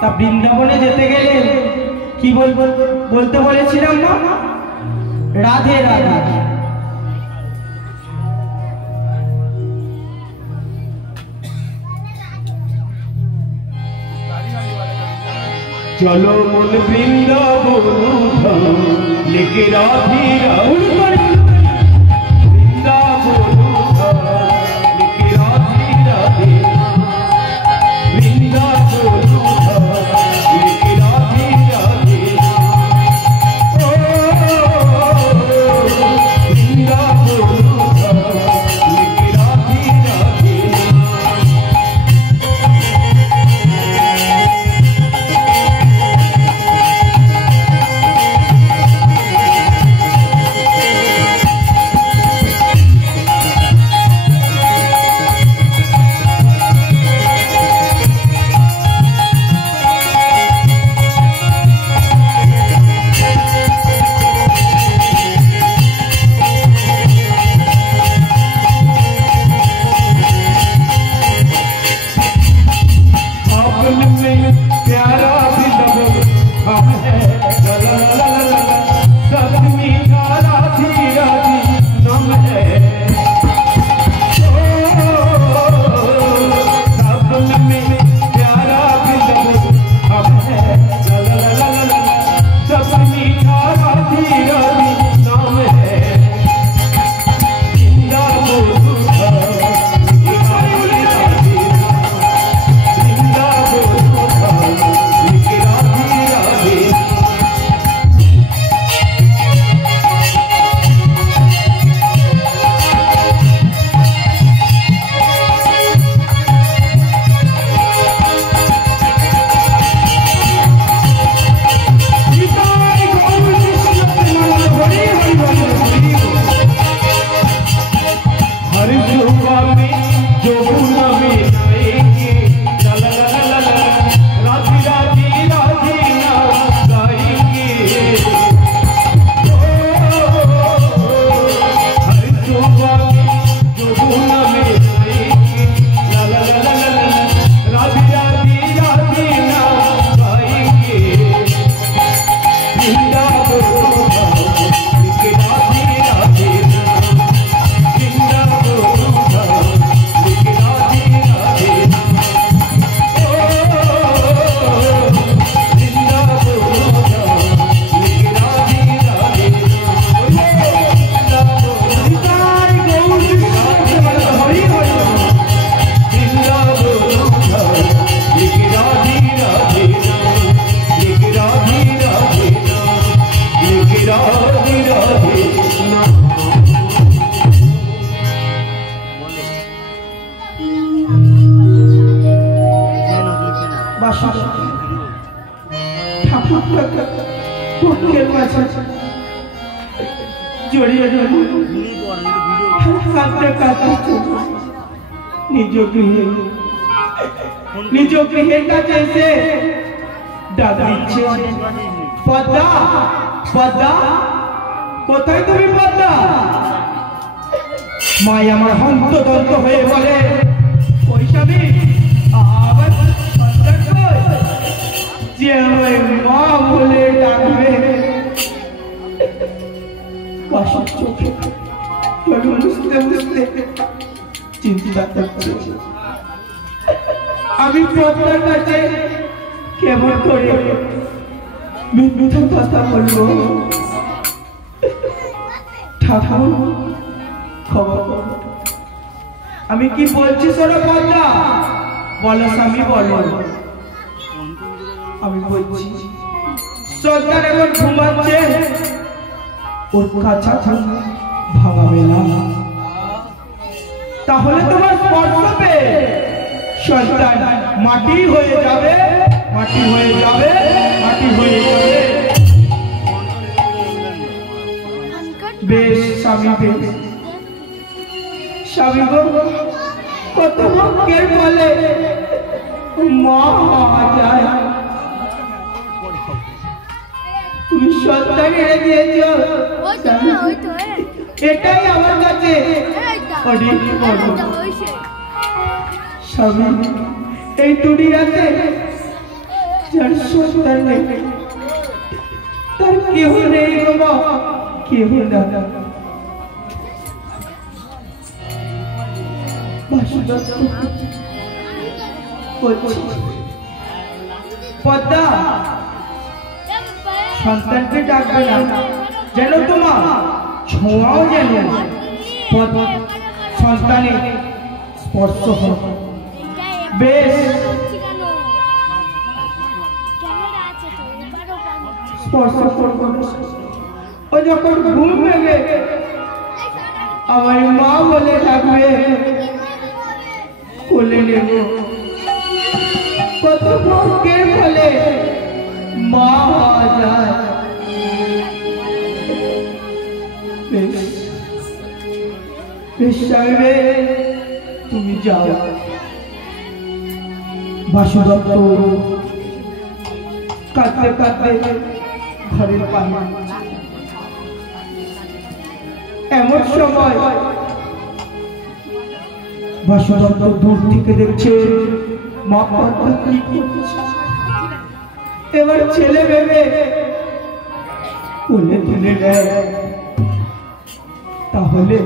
তা বৃন্দাবনে যেতে গেলে কি বলতে বলেছিলাম না, রাধে রাধে। चलो मन वृंदावन लेके राधे वृंदावन लेके राधे राधे वृंदावन लेके राधे राधे নিজ গৃহের কাছে এসে ডাক দিচ্ছে, পদ্মা পদ্মা, কোথায় তুমি পদ্মা? মাই আমার হন্তদন্ত হয়ে বলে, ওই স্বামী আবার পদ্মা কই? যে আমায় মা বলে ডাকবে। বাসার চোখে বুঝতে বুঝতে চিন্তা করছে, আমি পদ্মার কাছে কেমন করে মিথ্যা কথা বলবো? ঠাকুর খবর, আমি কি বলছি শোনো পদ্মা। বলো স্বামী বলো। আমি বলছি, সন্তান এখন ঘুমাচ্ছে, ওর কাছা ভাঙাবে না, তাহলে তোমার স্পর্শ পেয়ে সন্তান মাটি হয়ে যাবে, মাটি হয়ে যাবে, মাটি হয়ে যাবে। বেশ স্বামী, বেশ স্বামী গো, কত ভক্তের ফলে মা যায়, তুমি সন্তান এনে দিয়েছ, এটাই আমার কাছে অনেক বড়। স্বামী এই দুনিয়াতে সন্তান নেই, তার কেউ নেই বাবা, কেউ না। পদ্মা, সন্তানকে ডাকবে না, যেন তোমার ছোঁয়াও যেন সন্তানের স্পর্শ হয়। বেশ, স্পর্শ করবো। ও যখন ঘুম ভেঙে আমার মা বলে ডাকবে, কোলে নেব। কত ভাগ্যের ফলে মা পাওয়া যায়। তুমি যাও। বাসুদত্ত কাঁদতে কাঁদতে ঘরের পানি। এমন সময় বাসুদত্ত দূর থেকে দেখছে মা পদ্মা কি করছে। এবার ছেলে ভেবে কোলে তুলে নেয়। তাহলে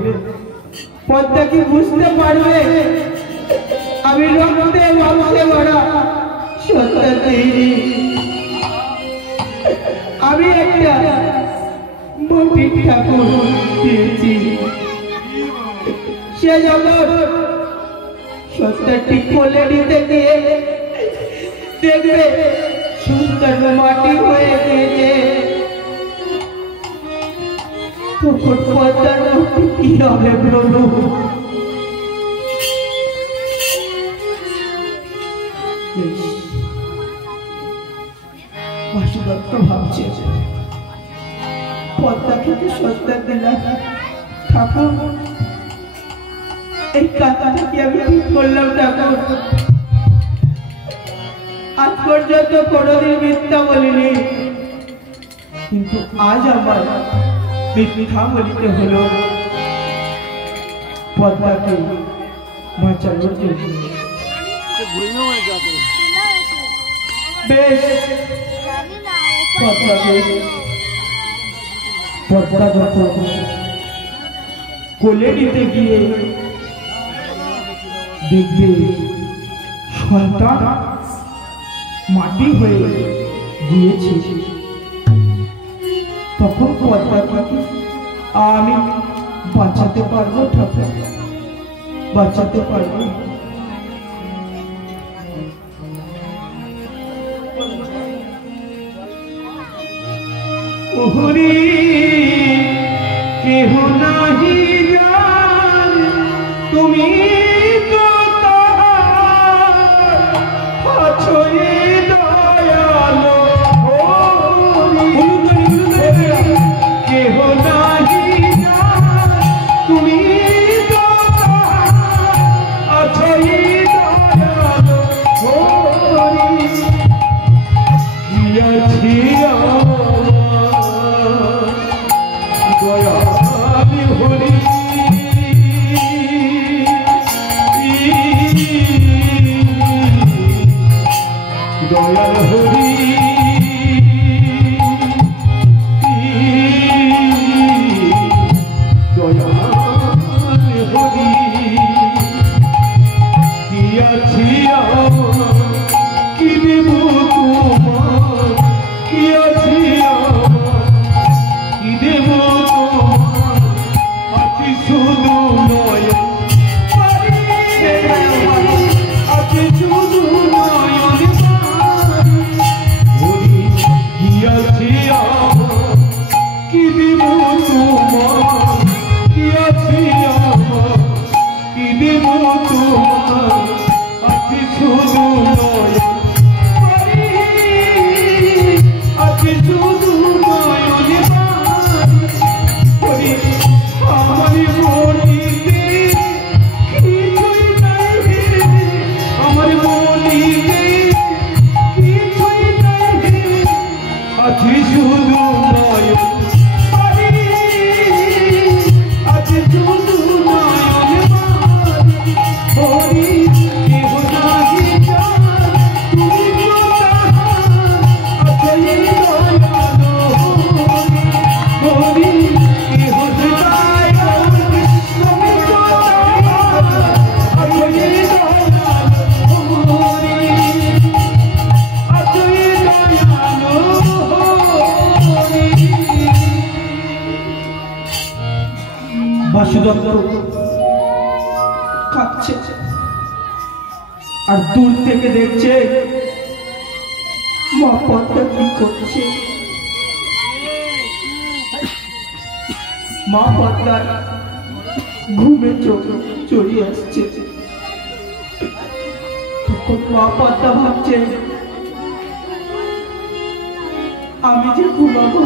পদ্মা কি বুঝতে পারবে আমি রক্তে মাংসে ভরা সন্তান দিইনি, আমি একটা মাটির ঠাকুর দিয়েছি। সে যখন সন্তানটি কোলে নিতে গিয়ে দেখবে সুন্দর মাটি হয়ে গিয়েছে, তখন পদ্মার কি হবে প্রভু? বাসুদত্ত ভাবছে পদ্মাকে কি সন্তান দিলাম, ঠাকুর এই কথাটা কি আমি ঠিক করলাম ঠাকুর? আজ পর্যন্ত কোনোদিন মিথ্যা বলিনি, কিন্তু আজ আমার মিথ্যা বলিতে হলো পদ্মাকে বাঁচানোর জন্য। বেশ, পদ্মা যত কোলে নিতে গিয়ে দেখবে সন্তান মাটি হয়ে গিয়েছে, তখন পদ্মাকে আমি বাঁচাতে পারবো ঠাকুর, বাঁচাতে পারবো। ওহরি কেহ নাহি জান তুমি তো তাহার আছোই দয়ালো। কেহ নাহি জান তুমি তো তাহার আছোই দয়ালো। গিয়াছি দয়াল হরি দয়াল হরি কিয়াছি কি দেব তোমার, কিয়াছি কি দেব তোমার, আছি শুধু নয় আছি শুধু নয়। হরি আর দূর থেকে দেখছে মা পদ্মা কি করছে। মা পদ্মার ঘুমে চোখ চলে আসছে। তখন মা পদ্মা ভাবছে আমি যে ঘুমাবো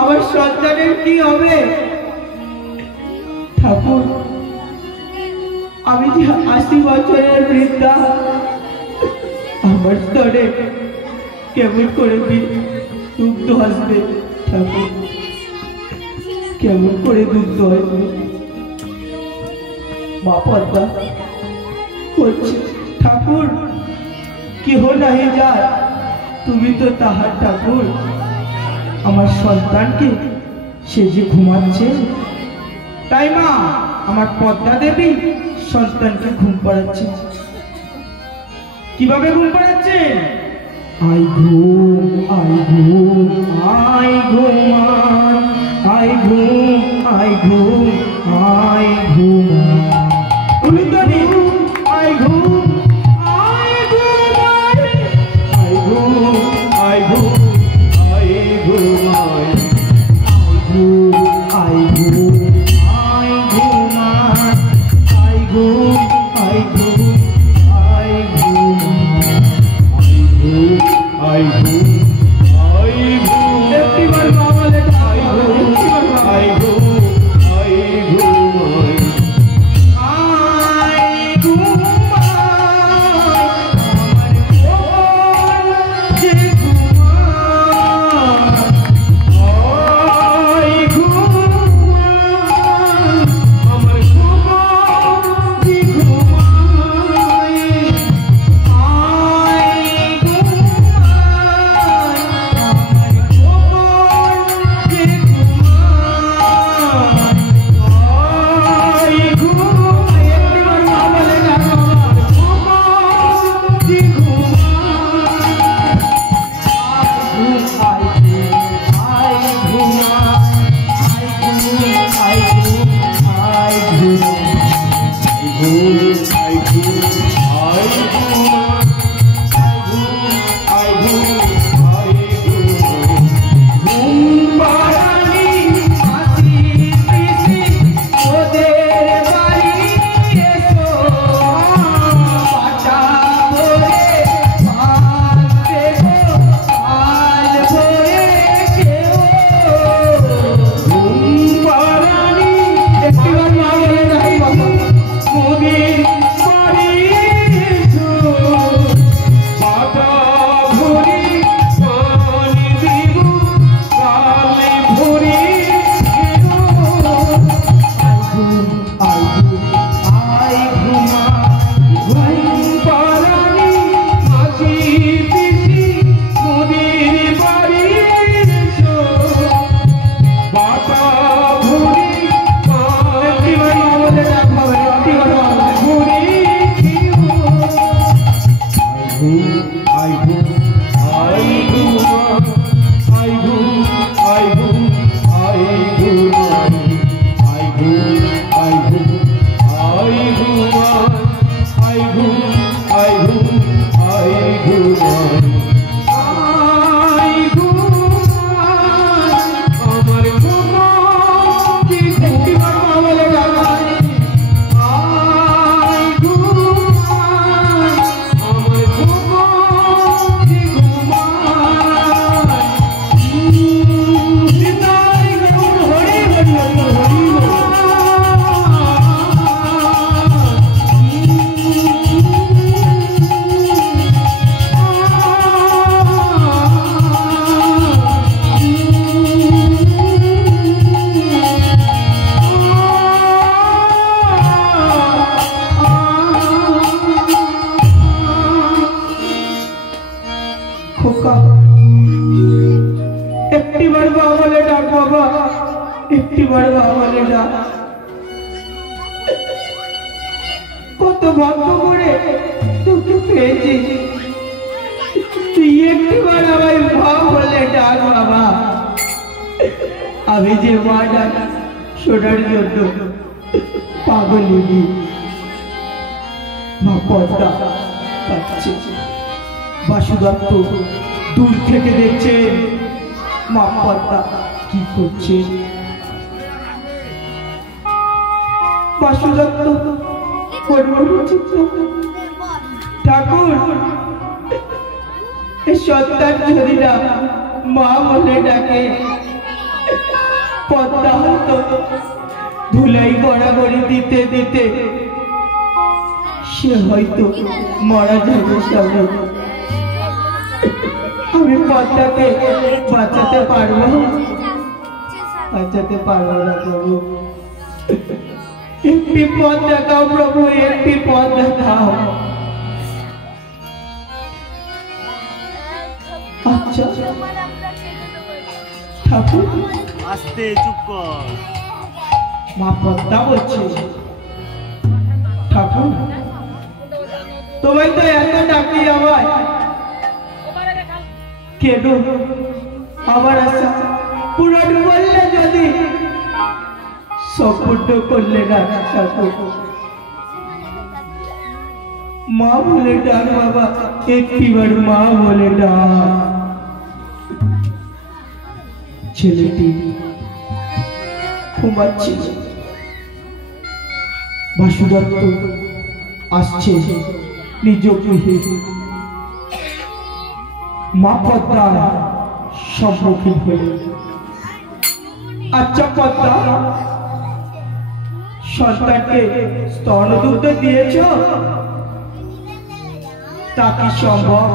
আমার সন্তানের কি হবে। ঠাকুর আমি যে 80 বছরের বৃদ্ধা, আমার স্তরে কেমন করে দুগ্ধ আসবে। ঠাকুর কেমন করে দুগ্ধ আসবে। মা পদ্মা বলছে ঠাকুর কেহ নাহি যায়, তুমি তো তাহার ঠাকুর। আমার সন্তানকে সে যে ঘুমাচ্ছে, তাই মা আমার পদ্মা দেবী সন্তানকে ঘুম পাড়াচ্ছে। কিভাবে ঘুম পাড়াচ্ছে? আই ঘুম আই ঘুম আই ঘুমান, আই ঘুম আই ঘুম আই ঘুম, উলুদানি আই ঘুম আই ঘুমাই, আই ঘুম আই ঘুম আই ঘুমাই, আই ঘুম আই ঘুমাই, আই ঘুম আই ঘুম আই ঘুম, আই ঘুম আই ঘুম, একটিবার বাবালে আই ঘুম আই ঘুম আই ঘুমাই, আই ঘুমাই আমার কোন যে ঘুমাই, আই ঘুমাই আমার কোন যে ঘুমাই, আই কত ভাগ্য করে তোকে পেয়েছি, তুই একটিবার আমায় মা বলে ডাক বাবা। আমি যে মা ডাক শোনার জন্য পাগল হইনি। মা পদ্মা কাঁদছে। বাসুদত্ত দূর থেকে দেখছে মা পদ্মা কি করছে। বাসুদত্ত ঠাকুর, এই সন্তান যদি না মা বলে ডাকে, পদ্মা হয়তো ধুলাই গড়াগড়ি দিতে দিতে সে হয়তো মারা যাবে। সামনে আমি পদ্মাকে বাঁচাতে পারবো, বাঁচাতে পারবো না প্রভু। একটি পথ দেখাও প্রভু, একটি পথ দেখাও। আচ্ছা ঠাকুর, আস্তে চুপ কর। মা পদ্মা বলছে, ঠাকুর তোমায় তো এত ডাকি, আমায় কেন আমার আশা পূরণ করলে যদি সম্পূর্ণ করলে না ঠাকুর। মা বলে ডাক বাবা, একটিবার মা বলে ডাক। ছেলেটি ঘুমাচ্ছে। বাসুদত্ত আসছে নিজ গৃহে। মা পদ্মা সম্মুখীন হয়ে, আচ্ছা পদ্মা, সন্তানকে স্তন দুধ দিয়েছ? তা কি সম্ভব?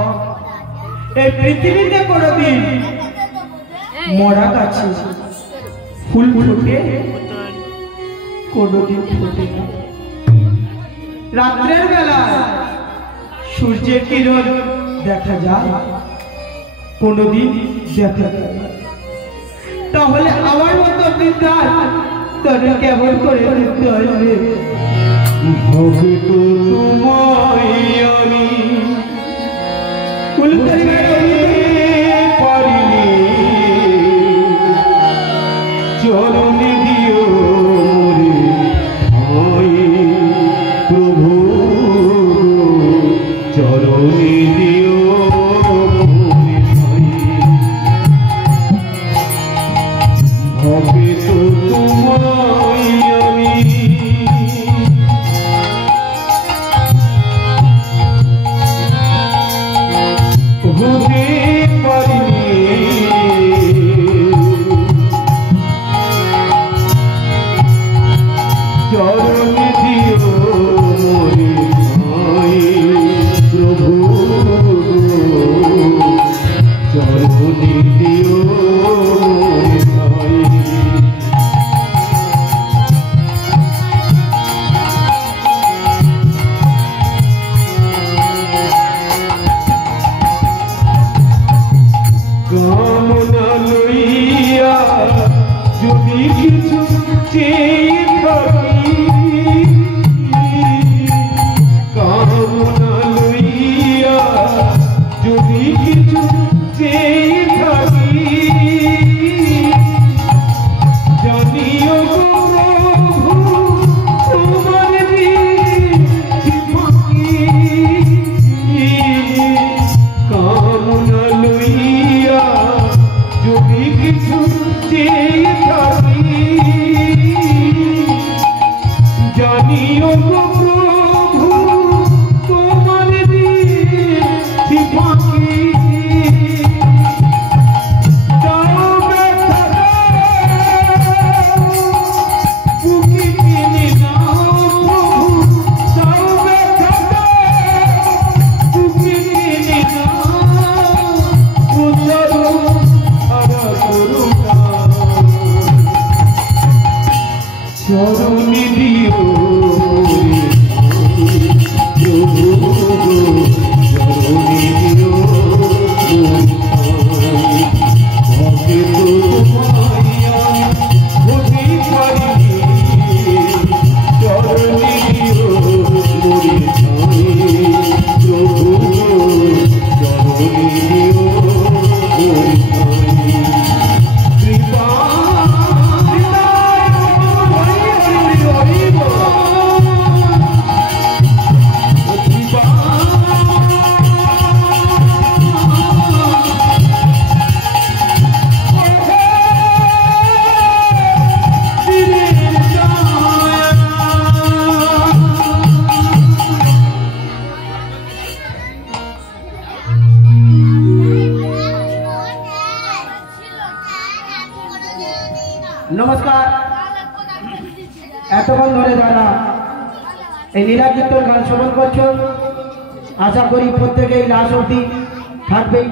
এই পৃথিবীতে কোনদিন মরা গাছে ফুল ফুটে? কোনদিন ফোটে না। রাত্রের বেলা সূর্যের কিরণ দেখা যায়? কোনদিন দেখা যায় না। তাহলে আমার মতো বৃদ্ধার তবে কেমন করে দেখতে আসবে? হবে তো তোমায় আমি পারিনি, চরণে দিও রে ভাই প্রভু, চরণে দিও রে ভাই। হবে তো তোমায় আমি হতে পারিনি, চরণে দিও রে ভাই প্রভু, চরণে দিও রে ভাই। কামনা লইয়া যদি কিছু চেয়ে থাকি, কামনা লইয়া যদি কিছু চেয়ে থাকি, জানিও গো প্রভু তোমার দিয়েছি ফাঁকি। কামনা লইয়া যদি কিছু চেয়ে থাকি, জানিও গো প্রভু তোমার দিয়েছি ফাঁকি। নমস্কার। এতক্ষণ ধরে যারা এই লীলা কীর্তন গান শ্রবণ করছো, আশা করি প্রত্যেকেই লাস্ট অবধি থাকবেই।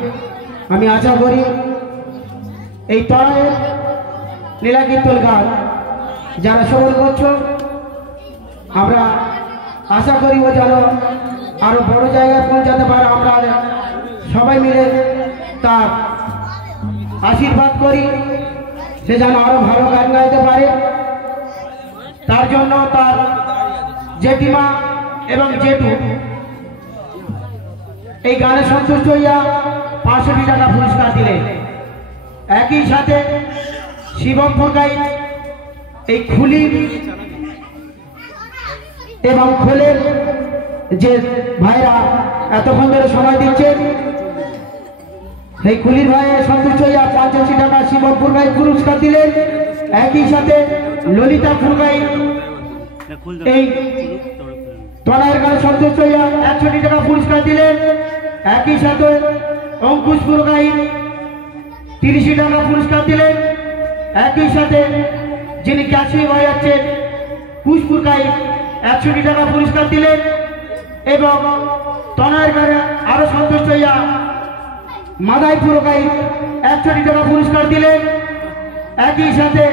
আমি আশা করি এই তরায়ের লীলা কীর্তন গান যারা শ্রবণ করছো, আমরা আশা করি ও যেন আরো বড় জায়গায় পৌঁছাতে পারে। আমরা সবাই মিলে তার আশীর্বাদ করি, সে যেন আরো ভালো গান গাইতে পারে। তার জন্য তার জেঠিমা এবং জেঠু এই গানে সন্তুষ্ট হইয়া 500 টাকা পুরস্কার দিলেন। একই সাথে শিবম ফুরকাই এই খুলি এবং খোলের যে ভাইরা এতক্ষণ ধরে সময় দিচ্ছেন, সেই খুলির ভাইয়ের সন্তুষ্ট হইয়া 85 টাকা শিবম ফুরকাই পুরস্কার দিলেন। একই সাথে ললিতা ফুরকাই এই তরায়ের গানে সন্তুষ্ট হইয়া 160 টাকা পুরস্কার দিলেন। একই সাথে অঙ্কুশ ফুরকাই 30 টাকা পুরস্কার দিলেন। একই সাথে যিনি ক্যাশিয়ার হয়ে যাচ্ছেন কুশ ফুরকাই 160 টাকা পুরস্কার দিলেন। এবং তরায়ের গানে আরো সন্তুষ্ট হইয়া মাদাই ফুরকাই 160 টাকা পুরস্কার দিলেন। একই সাথে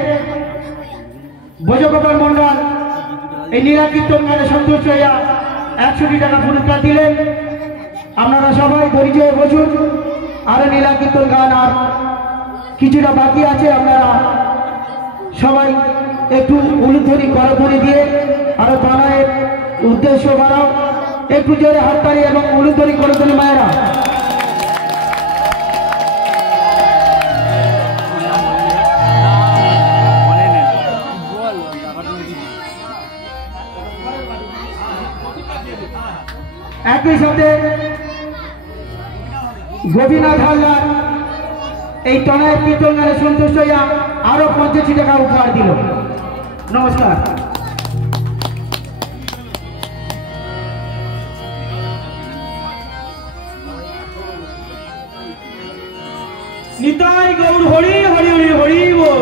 ভোজগোপাল মন্ডল এই লীলা কীর্তন গানে সন্তুষ্ট হইয়া 160 টাকা পুরস্কার দিলেন। আপনারা সবাই ধৈর্য হয়ে বসুন, আরো লীলা কীর্তন গান আর কিছুটা বাকি আছে। আপনারা সবাই একটু উলুধ্বনি করধ্বনি দিয়ে আরো তরায়ের উদ্দেশ্য বাড়াও। একটু জোরে হাততালি এবং উলুধ্বনি করধ্বনি মায়েরা। একই সাথে গোপীনাথ হালদার এই তরায়ের কীর্তন গানে সন্তুষ্ট হইয়া আরো 85 টাকা উপহার দিল। নমস্কার। নিতাই গৌর হরি হরি হরি হরি বল।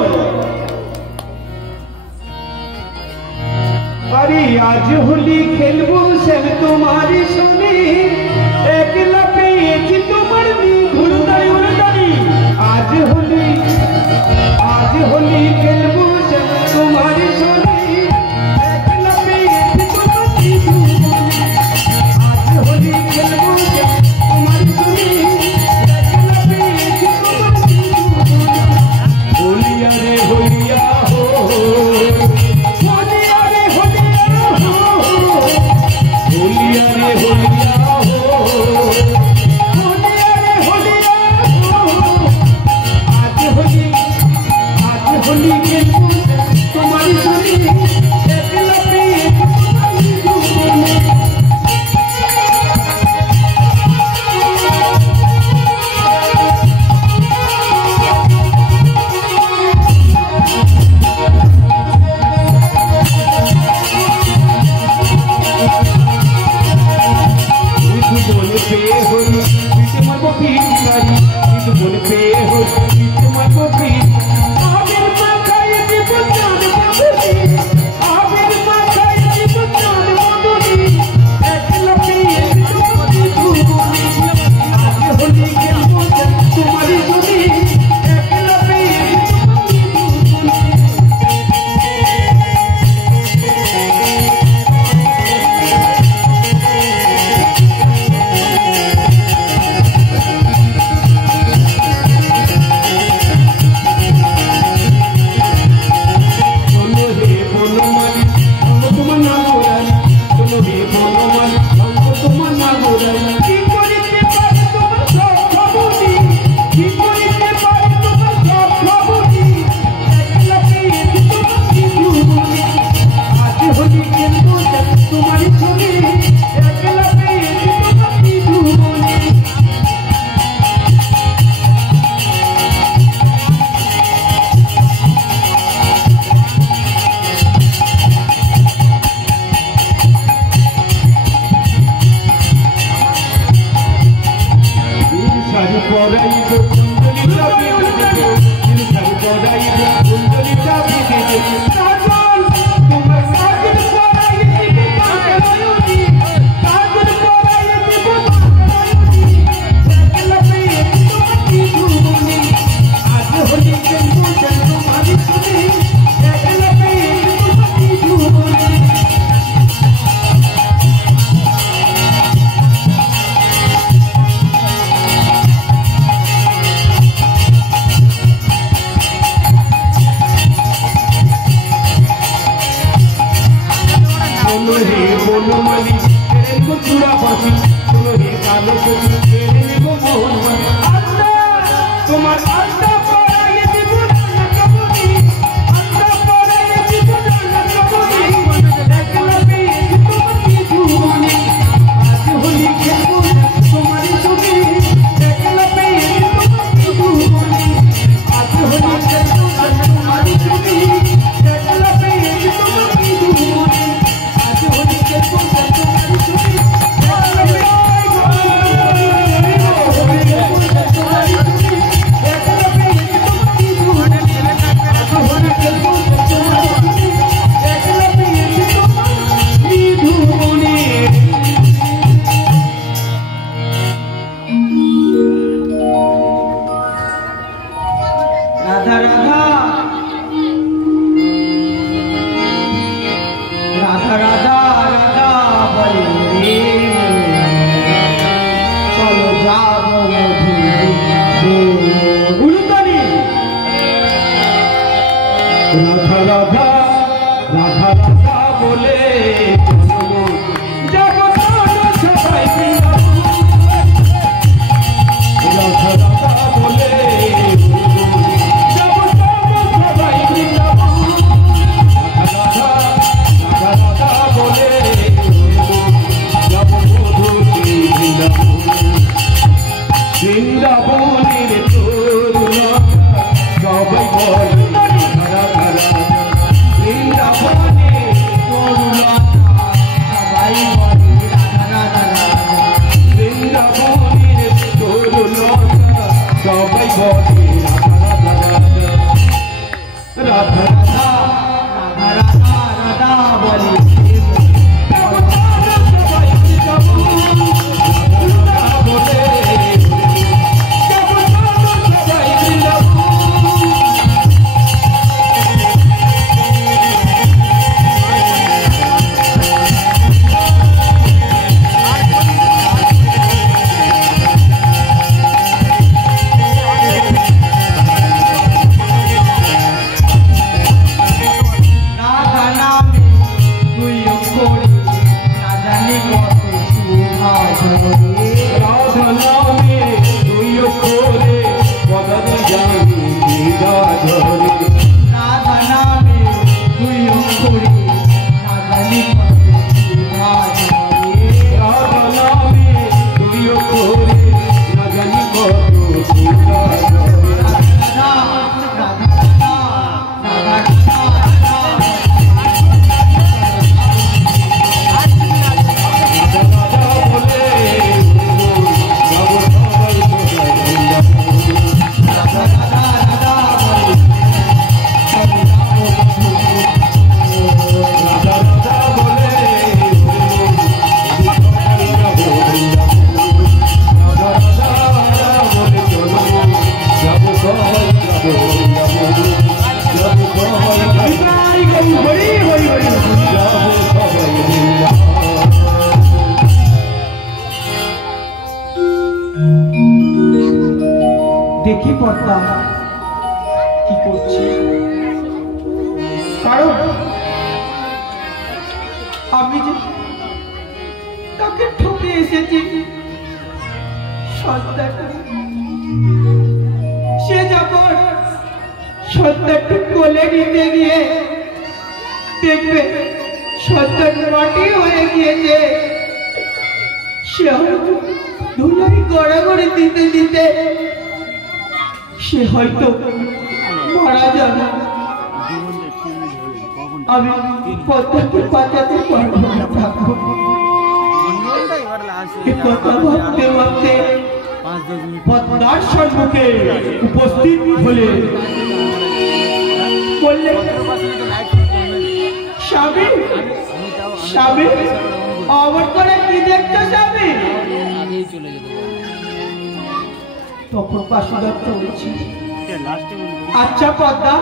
আরে আজ হোলি খেলবো সব তোমার সঙ্গে, একলা পেয়েছি তোমার ঘুরদাই উড়দাই। আজ হোলি খেলবো সব তোমার সঙ্গে, একলা পেয়েছি তোমার আজ হোলি খেলবো সব তোমার সঙ্গে, একলা পেয়েছি তোমার হোলিয়া রে হোলিয়া হো, হোলিয়া রে হোলিয়া হো, হোলিয়া রে হোলিয়া হো, হোলিয়া রে হোলিয়া হো। আজ হোলি খেলবো তোমার সঙ্গে, একলা পেয়েছি তোমার बोले पे हो पीछे मको पीछारी, बोले पे हो पीछे मको पीछ। आबिर माखाई की बुझान बंदुनी, आबिर माखाई की बुझान बंदुनी, एकला पेয়েছি তোমার ধুনি। आज होली खेलबो तुम्हारी धुनी, एकला पेয়েছি তোমার धुनी। পড়াইব কুণ্ডলিটা বিধি, সাজন তোমার সাজন পরাই দিব পাগলায়নি সাজন পরাই দিব পাগলায়নি একলা পেয়ে তোমার কি ধুবনি আজ হলি কেন তোমার শুনি একলা পেয়ে তোমার কি ধুবনি बोलो मनी तेरे को चूड़ा बासी बोलो हे कालो कोची तेरे को मोहन बनी अल्लाह तुम्हार अल्लाह पराये दिबो ना कबूती अल्लाह पराये दिबो ना कबूती एकला पे तुम्हार की धुबनी आज होली खेलबो तुम्हारी छुटी एकला पे तुम्हार की धुबनी आज होली खेलबो तुम्हारी छुटी एकला पे तुम्हार की धुबनी राधा राधा राधा राधा राधा बोले चलो जाओ उलुतानी राधा राधा राधा राधा बोले जाओ सबाई राधा राधा बोले বৃন্দাবনের তরুণা সবাই বলে ধরা ধরা বৃন্দাবনের তরুণা সবাই বলে ধরা ধরা বৃন্দাবনের তরুণা সবাই বলে রাধা রাধা রাধা রাধা রাধা বলে দেখি পড়তা কি করছি, কারণ আমি যে তাকে ঠকে এসেছি। সে যখন সত্তরটি কোলে নিতে গিয়ে দেখবে সত্তর মাটি হয়ে গিয়েছে, সে হয়তো ধুলাই গড়াগড়ি দিতে দিতে সে হয়তো মারা যাবে। আমি পদ্মাকে বাঁচাতে পারবো না, থাকবো। কথা ভাবতে ভাবতে পদ্মার সম্মুখে উপস্থিত হলে বললে স্বামী স্বামী অমর করে কি দেখছো স্বামী? তখন বাসুদত্ত বলছি আচ্ছা পদ্মা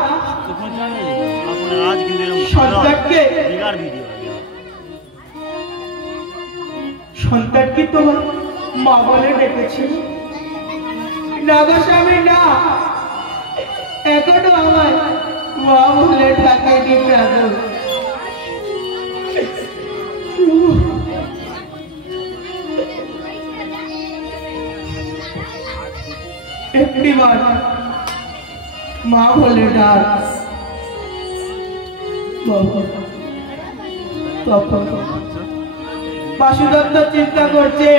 সন্তানকে সন্তান কি তোমার মা বলে ডেকেছে? না গো স্বামী না, এখনো আমার মা বলে ডাকেনি প্রাণ। একটিবার মা বলে ডাক। তখন বাসুদত্ত চিন্তা করছে,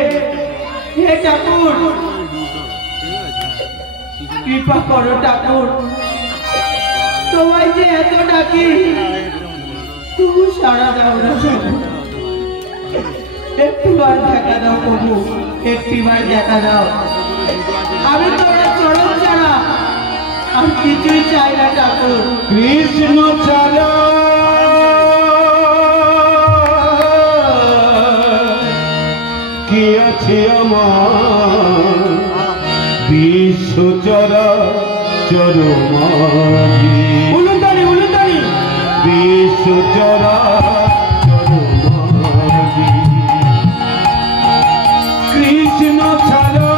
হে ঠাকুর কৃপা করো ঠাকুর, তোমায় যে এত ডাকি তবু সারা দাও না। একটিবার দেখা দাও প্রভু, একটিবার দেখা দাও। আমি তোমার চরণ ছাড়া আর কিছুই চাই না ঠাকুর। কৃষ্ণ ছাড়া কি আছে আমার, বিশ্ব চরা চরমারি উলুদারি উলুদারি বিশ্ব চরা চরমারি কৃষ্ণ ছাড়া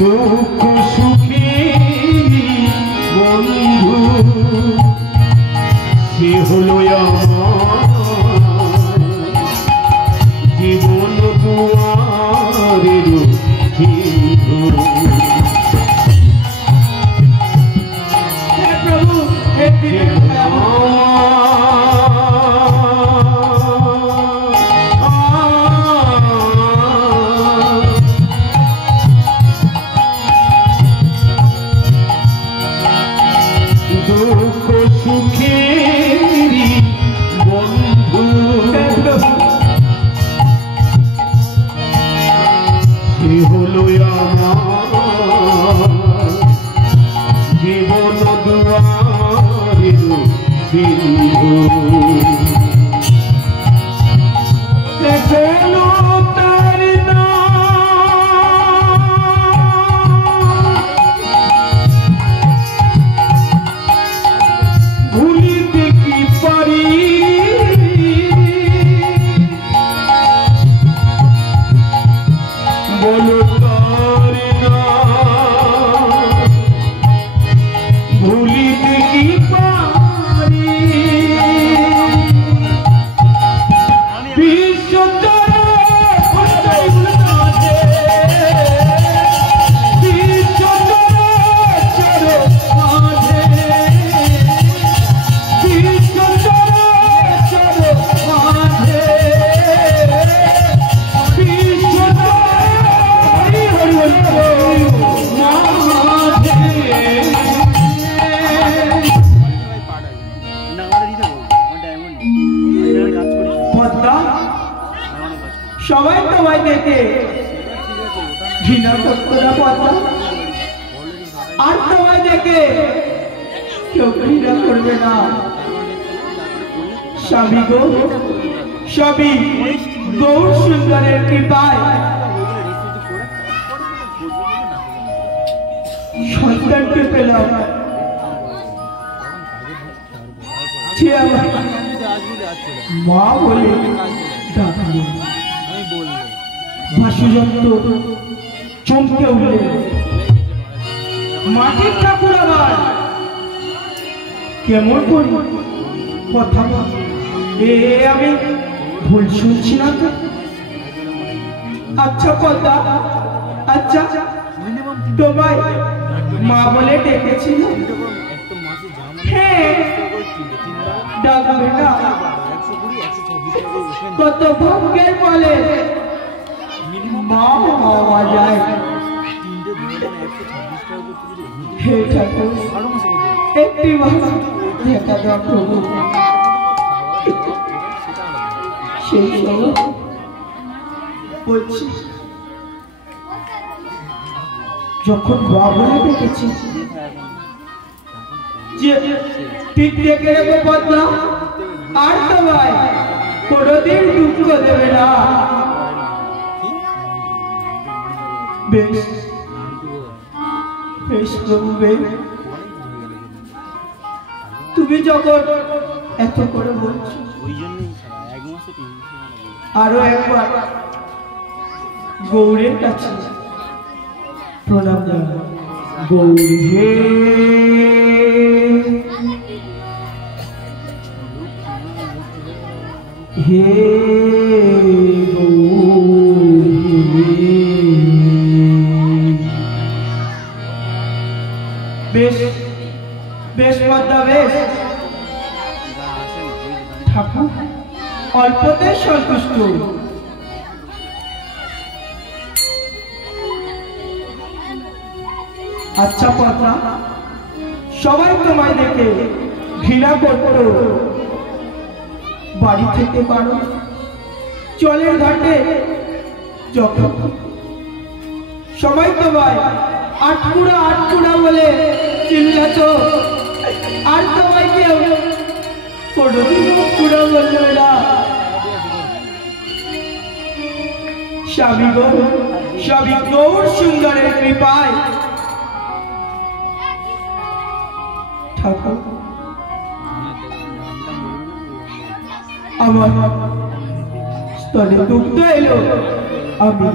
দুঃখ সুখী বন্ধু সে হলো আমার জীবন দুয়ারের প্রভু দুঃখ সুখেরি বন্ধু সে হলো আমার জীবন দুয়ারের সিন্ধু দেখলো তার ভুলিতে কি পারি বলো তার ভুলিতে কি পারি বিশ্ব সবাই তোমায় দেখে ঘৃণা করতো না পদ্মা, আর তোমায় দেখে কেউ ঘৃণা করবে না। স্বামী গো সবই গৌর সুন্দরের কৃপায় সন্তানকে পেলাম। যে আমার মা বলে ডাকলো। বাসুদত্ত চমকে উঠলেন। মাটির ঠাকুর আবার কেমন করি কথা, আমি ভুল শুনছি না তো? আচ্ছা পদ্মা, আচ্ছা তোমায় মা বলে ডেকেছিল? হ্যাঁ, ডাকবে না? কত ভাগ্যের বলে মা পাওয়া যায়। হে ঠাকুর, একটি মাস দেখা দাও প্রভু। সেই সময় বলছি, যখন বাবুরে দেখেছি যে ঠিক দেখে রেখো পদ্মা, আর তোমায় কোনোদিন দুঃখ দেবে না। বেশ বেশ প্রভু, বেশ। তুমি যখন এত করে বলছো, আরো একবার গৌরের কাছে প্রণাম জানাও। গৌরী হে, হে গৌরী। বেশ বেশ পদ্মা, বেশ। ঠাকুর অল্পতে সন্তুষ্ট। আচ্ছা পদ্মা, সবাই তোমায় দেখে ঘৃণা করত, বাড়ি থেকে পারো চলের ঘাটে যখন সবাই তোমায় আটকুড়া আটকুড়া বলে চিল্লাত, আর তোমায় কেউ কোনোদিন আটকুড়া বলবে না। স্বামী গৌর সুন্দরের কৃপায় ঠাকুর আমার স্তনে দুগ্ধ এলো, আমি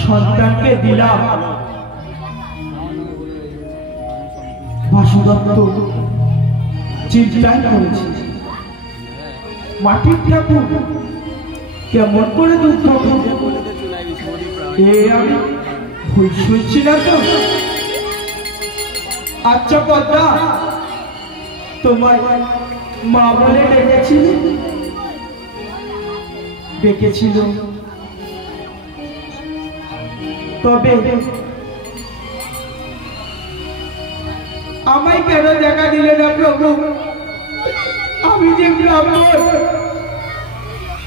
সন্তানকে দিলাম। বাসুদত্ত চিন্তায় করেছি, মাটির ঠাকুর কেমন করে দুধ খাবো? এ আমি ভুল শুনছি না তো? আচ্ছা পদ্মা, তোমায় মা বলে ডেকেছিল, তবে আমায় কেন দেখা দিলে না প্রভু? আমি যে ব্রাহ্মণ,